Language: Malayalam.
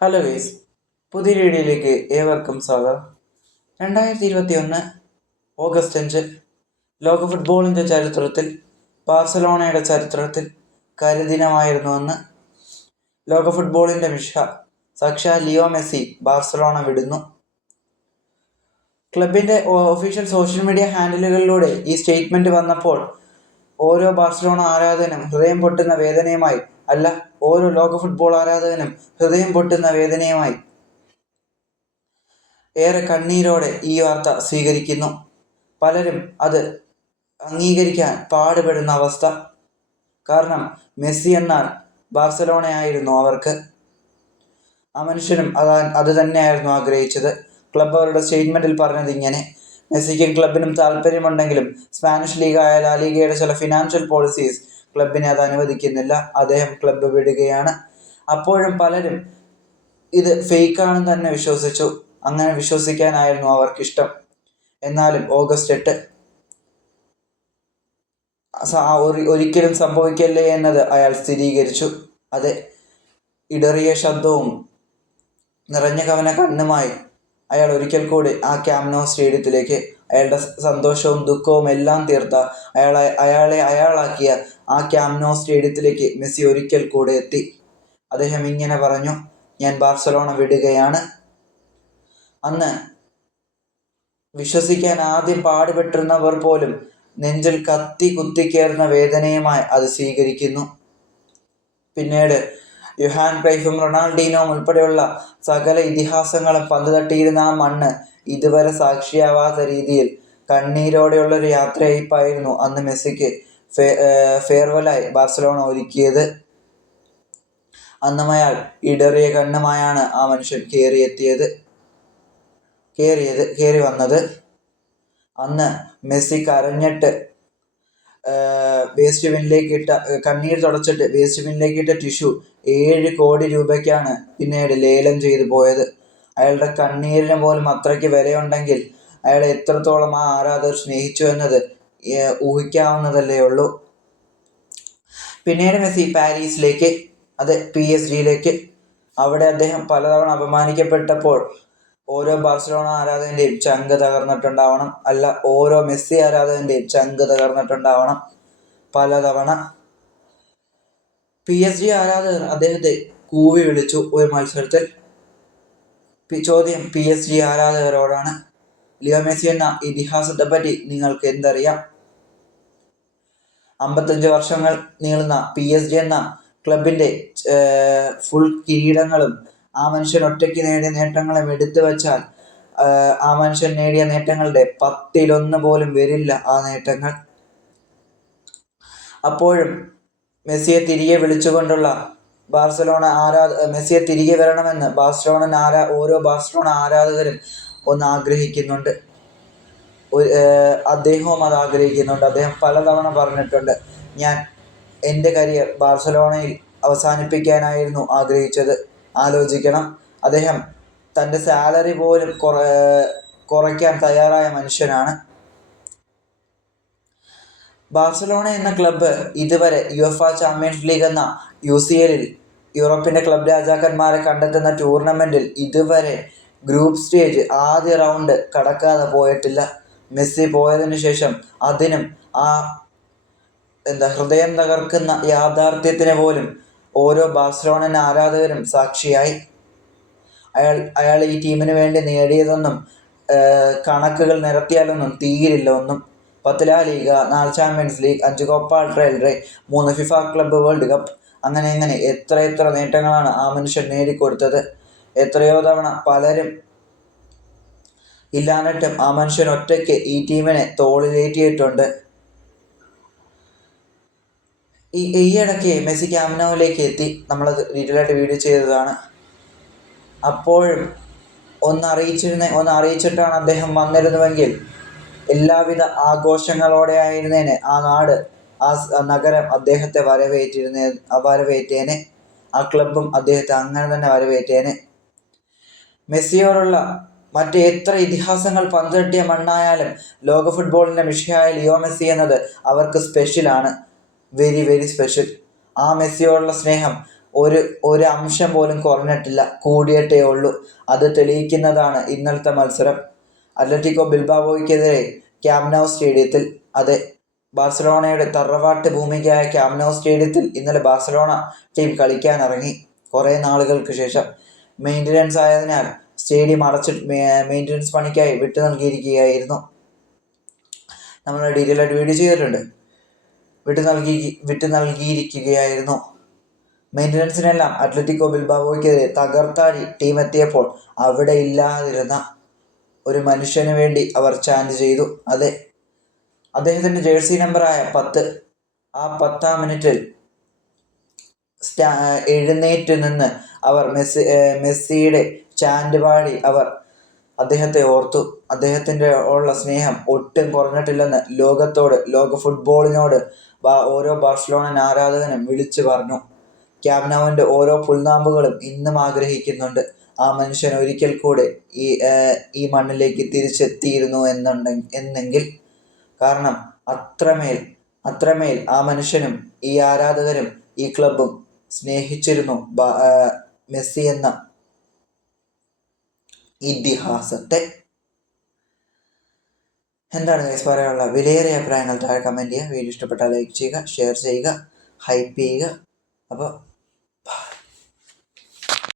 ഹലോ ഗൈസ്, പുതിയ വീഡിയോയിലേക്ക് ഏവർക്കും സ്വാഗതം. 2021 ഓഗസ്റ്റ് 5 ലോക ഫുട്ബോളിൻ്റെ ചരിത്രത്തിൽ, ബാർസലോണയുടെ ചരിത്രത്തിൽ കരിദിനമായിരുന്നു അന്ന്. ലോക ഫുട്ബോളിൻ്റെ മിഷ്ഹ സാക്ഷാൽ ലിയോ മെസ്സി ബാർസലോണ വിടുന്നു. ക്ലബിൻ്റെ ഒഫീഷ്യൽ സോഷ്യൽ മീഡിയ ഹാൻഡിലുകളിലൂടെ ഈ സ്റ്റേറ്റ്മെൻറ്റ് വന്നപ്പോൾ ഓരോ ബാർസലോണ ആരാധകനും ഹൃദയം പൊട്ടുന്ന വേദനയുമായി, അല്ല, ഓരോ ലോക ഫുട്ബോൾ ആരാധകനും ഹൃദയം പൊട്ടുന്ന വേദനയുമായി ഏറെ കണ്ണീരോടെ ഈ വാർത്ത സ്വീകരിക്കുന്നു. പലരും അത് അംഗീകരിക്കാൻ പാടുപെടുന്ന അവസ്ഥ. കാരണം മെസ്സി എന്നാൽ ബാർസലോണയായിരുന്നു അവർക്ക്. ആ മനുഷ്യനും അത് തന്നെയായിരുന്നു ആഗ്രഹിച്ചത്. ക്ലബ് അവരുടെ സ്റ്റേറ്റ്മെൻറ്റിൽ പറഞ്ഞത് ഇങ്ങനെ: മെസ്സിക്കും ക്ലബിനും താല്പര്യമുണ്ടെങ്കിലും സ്പാനിഷ് ലീഗായ ലാ ലീഗയുടെ ചില ഫിനാൻഷ്യൽ പോളിസീസ് ക്ലബിനെ അത് അനുവദിക്കുന്നില്ല. അദ്ദേഹം ക്ലബ്ബ് വിടുകയാണ്. അപ്പോഴും പലരും ഇത് ഫേക്കാണെന്ന് തന്നെ വിശ്വസിച്ചു. അങ്ങനെ വിശ്വസിക്കാനായിരുന്നു അവർക്കിഷ്ടം. എന്നാലും ഓഗസ്റ്റ് 8 ഒരിക്കലും സംഭവിക്കല്ലേ എന്നത് അയാൾ സ്ഥിരീകരിച്ചു. അതെ, ഇടറിയ ശബ്ദവും നിറഞ്ഞ കവന കണ്ണുമായി അയാൾ ഒരിക്കൽ കൂടി ആ ക്യാമ്പ് നൗ സ്റ്റേഡിയത്തിലേക്ക്, അയാളുടെ സന്തോഷവും ദുഃഖവും എല്ലാം തീർത്ത, അയാളാക്കിയ ആ ക്യാമ്പ് നൗ സ്റ്റേഡിയത്തിലേക്ക് മെസ്സി ഒരിക്കൽ കൂടെ എത്തി. അദ്ദേഹം ഇങ്ങനെ പറഞ്ഞു: ഞാൻ ബാർസലോണ വിടുകയാണ്. അന്ന് വിശ്വസിക്കാൻ ആദ്യം പാടുപെട്ടിരുന്നവർ പോലും നെഞ്ചിൽ കത്തി കുത്തിക്കേറുന്ന വേദനയുമായി അത് സ്വീകരിക്കുന്നു. പിന്നീട് യുഹാൻ ക്രൈഫും റൊണാൾഡീനോയും ഉൾപ്പെടെയുള്ള സകല ഇതിഹാസങ്ങളും പന്ത് തട്ടിയിരുന്ന ആ മണ്ണ് ഇതുവരെ സാക്ഷിയാവാത്ത രീതിയിൽ കണ്ണീരോടെയുള്ളൊരു യാത്രയയപ്പായിരുന്നു അന്ന് മെസ്സിക്ക് ഫെയർവെല്ലായി ബാർസലോണ ഒരുക്കിയത്. അന്നും അയാൾ ഇടറിയ കണ്ണുമായാണ് ആ മനുഷ്യൻ കയറി വന്നത്. അന്ന് മെസ്സി കരഞ്ഞിട്ട് വേസ്റ്റ് ബിന്നിലേക്ക് ഇട്ട, കണ്ണീർ തുടച്ചിട്ട് വേസ്റ്റ് ബിന്നിലേക്ക് ഇട്ട ടിഷ്യൂ 7 കോടി രൂപയ്ക്കാണ് പിന്നീട് ലേലം ചെയ്തു പോയത്. അയാളുടെ കണ്ണീരിന് പോലും അത്രയ്ക്ക് വിലയുണ്ടെങ്കിൽ അയാളെ എത്രത്തോളം ആ ആരാധകർ സ്നേഹിച്ചു എന്നത് ഊഹിക്കാവുന്നതല്ലേ ഉള്ളൂ. പിന്നീട് മെസ്സി പാരീസിലേക്ക്, അത് PSG അവിടെ അദ്ദേഹം പലതവണ അപമാനിക്കപ്പെട്ടപ്പോൾ ഓരോ ബാർസലോണ ആരാധകൻ്റെയും ചങ്ക് തകർന്നിട്ടുണ്ടാവണം. അല്ല, ഓരോ മെസ്സി ആരാധകൻ്റെയും ചങ്ക് തകർന്നിട്ടുണ്ടാവണം പലതവണ. PSG ആരാധകർ അദ്ദേഹത്തെ കൂവി വിളിച്ചു ഒരു മത്സരത്തിൽ. ചോദ്യം PSG ആരാധകരോടാണ്: ലിയോ മെസ്സി എന്ന ഇതിഹാസത്തെപ്പറ്റി നിങ്ങൾക്ക് എന്തറിയാം? 55 വർഷങ്ങൾ നീളുന്ന PSG എന്ന ക്ലബിൻ്റെ ഫുൾ കിരീടങ്ങളും ആ മനുഷ്യൻ ഒറ്റയ്ക്ക് നേടിയ നേട്ടങ്ങളും എടുത്തു വച്ചാൽ ആ മനുഷ്യൻ നേടിയ നേട്ടങ്ങളുടെ 10-1 പോലും വരില്ല ആ നേട്ടങ്ങൾ. അപ്പോഴും മെസ്സിയെ തിരികെ വിളിച്ചുകൊണ്ടുള്ള മെസ്സിയെ തിരികെ വരണമെന്ന് ഓരോ ബാർസലോണ ആരാധകരും ഒന്ന് ആഗ്രഹിക്കുന്നുണ്ട്. അദ്ദേഹവും അത് ആഗ്രഹിക്കുന്നുണ്ട്. അദ്ദേഹം പലതവണ പറഞ്ഞിട്ടുണ്ട്: ഞാൻ എൻ്റെ കരിയർ ബാർസലോണയിൽ അവസാനിപ്പിക്കാനായിരുന്നു ആഗ്രഹിച്ചത്. ആലോചിക്കണം, അദ്ദേഹം തൻ്റെ സാലറി പോലും കുറയ്ക്കാൻ തയ്യാറായ മനുഷ്യനാണ്. ബാർസലോണ എന്ന ക്ലബ്ബ് ഇതുവരെ യുഎഫ ചാമ്പ്യൻസ് ലീഗ് എന്ന UCL യൂറോപ്പിൻ്റെ ക്ലബ് രാജാക്കന്മാരെ കണ്ടെത്തുന്ന ടൂർണമെൻറ്റിൽ ഇതുവരെ ഗ്രൂപ്പ് സ്റ്റേജ് ആദ്യ റൗണ്ട് കടക്കാതെ പോയിട്ടില്ല. മെസ്സി പോയതിനു ശേഷം അതിനും ആ ഹൃദയം തകർക്കുന്ന യാഥാർത്ഥ്യത്തിന് പോലും ഓരോ ബാർസലോണൻ ആരാധകരും സാക്ഷിയായി. അയാൾ ഈ ടീമിന് വേണ്ടി നേടിയതൊന്നും കണക്കുകൾ നിരത്തിയാലൊന്നും തീരില്ല ഒന്നും. 10 ലാ ലീഗ, 4 champions league, 5 Copa del Rey, 3 FIFA club world cup, അങ്ങനെ എത്ര നേട്ടങ്ങളാണ് ആ മനുഷ്യൻ നേടിക്കൊടുത്തത്. എത്രയോ തവണ പലരും ഇല്ലാഞ്ഞിട്ടും ആ മനുഷ്യൻ ഒറ്റയ്ക്ക് ഈ ടീമിനെ തോളിലേറ്റിയിട്ടുണ്ട്. ഈയിടയ്ക്ക് മെസ്സി ക്യാമ്പ് നൗവിലേക്ക് എത്തി. നമ്മളത് ഡീറ്റെയിൽ ആയിട്ട് വീഡിയോ ചെയ്തതാണ്. അപ്പോഴും ഒന്ന് അറിയിച്ചിട്ടാണ് അദ്ദേഹം വന്നിരുന്നുവെങ്കിൽ എല്ലാവിധ ആഘോഷങ്ങളോടെ ആയിരുന്നേനെ ആ നാട്, ആ നഗരം അദ്ദേഹത്തെ വരവേറ്റേനെ. ആ ക്ലബും അദ്ദേഹത്തെ അങ്ങനെ തന്നെ വരവേറ്റേനെ. മെസ്സിയോടുള്ള മറ്റ് എത്ര ഇതിഹാസങ്ങൾ പന്തട്ടിയ മണ്ണായാലും ലോക ഫുട്ബോളിൻ്റെ മിഷ്ഹയായ ലിയോ മെസ്സി എന്നത് അവർക്ക് സ്പെഷ്യലാണ്. Very very special. ആ മെസ്സിയോടുള്ള സ്നേഹം ഒരു അംശം പോലും കുറഞ്ഞിട്ടില്ല, കൂടിയിട്ടേ ഉള്ളൂ. അത് തെളിയിക്കുന്നതാണ് ഇന്നലത്തെ മത്സരം. അത്ലറ്റിക്കോ ബിൽബാവോയ്ക്കെതിരെ ക്യാമ്പ് നൗ സ്റ്റേഡിയത്തിൽ, അതെ, ബാർസലോണയുടെ തറവാട്ട് ഭൂമികയായ ക്യാമ്പ് നൗ സ്റ്റേഡിയത്തിൽ ഇന്നലെ ബാർസലോണ ടീം കളിക്കാനിറങ്ങി. കുറേ നാളുകൾക്ക് ശേഷം മെയിൻ്റനൻസ് ആയതിനാൽ സ്റ്റേഡിയം മെയിൻ്റനൻസ് പണിക്കായി വിട്ടു നൽകിയിരിക്കുകയായിരുന്നു. നമ്മൾ ഡീറ്റെയിൽ ആയിട്ട് വീഡിയോ ചെയ്തിട്ടുണ്ട്. വിട്ടു നൽകിയിരിക്കുകയായിരുന്നു. മെയിൻ്റനൻസിനെല്ലാം അത്ലറ്റിക്കോ ബിൽബാവോയ്ക്കെതിരെ തകർത്താടി ടീം എത്തിയപ്പോൾ അവിടെ ഇല്ലാതിരുന്ന ഒരു മനുഷ്യന് വേണ്ടി അവർ ചാൻറ് ചെയ്തു. അതെ, അദ്ദേഹത്തിൻ്റെ ജേഴ്സി നമ്പറായ 10, ആ 10-ാം മിനിറ്റിൽ എഴുന്നേറ്റ് നിന്ന് അവർ മെസ്സിയുടെ ചാൻറ് പാടി അവർ അദ്ദേഹത്തെ ഓർത്തു. അദ്ദേഹത്തിൻ്റെ ഉള്ള സ്നേഹം ഒട്ടും കുറഞ്ഞിട്ടില്ലെന്ന് ലോക ഫുട്ബോളിനോട് ഓരോ ബാർസലോണൻ ആരാധകനും വിളിച്ചു പറഞ്ഞു. ക്യാമ്പ് നൗവിൻ്റെ ഓരോ പുൽനാമ്പുകളും ഇന്നും ആഗ്രഹിക്കുന്നുണ്ട് ആ മനുഷ്യൻ ഒരിക്കൽ കൂടെ ഈ മണ്ണിലേക്ക് തിരിച്ചെത്തിയിരുന്നു എന്നെങ്കിൽ. കാരണം അത്രമേൽ ആ മനുഷ്യനും ഈ ആരാധകരും ഈ ക്ലബും സ്നേഹിച്ചിരുന്നു മെസ്സി എന്ന ഇതിഹാസത്തെ. എന്താണ് ഗൈസ് പറയാനുള്ള വിലയേറിയ അഭിപ്രായങ്ങൾ താഴെ കമൻറ്റ് ചെയ്യുക. വീഡിയോ ഇഷ്ടപ്പെട്ടാൽ ലൈക്ക് ചെയ്യുക, ഷെയർ ചെയ്യുക, ഹൈപ്പ് ചെയ്യുക. അപ്പോൾ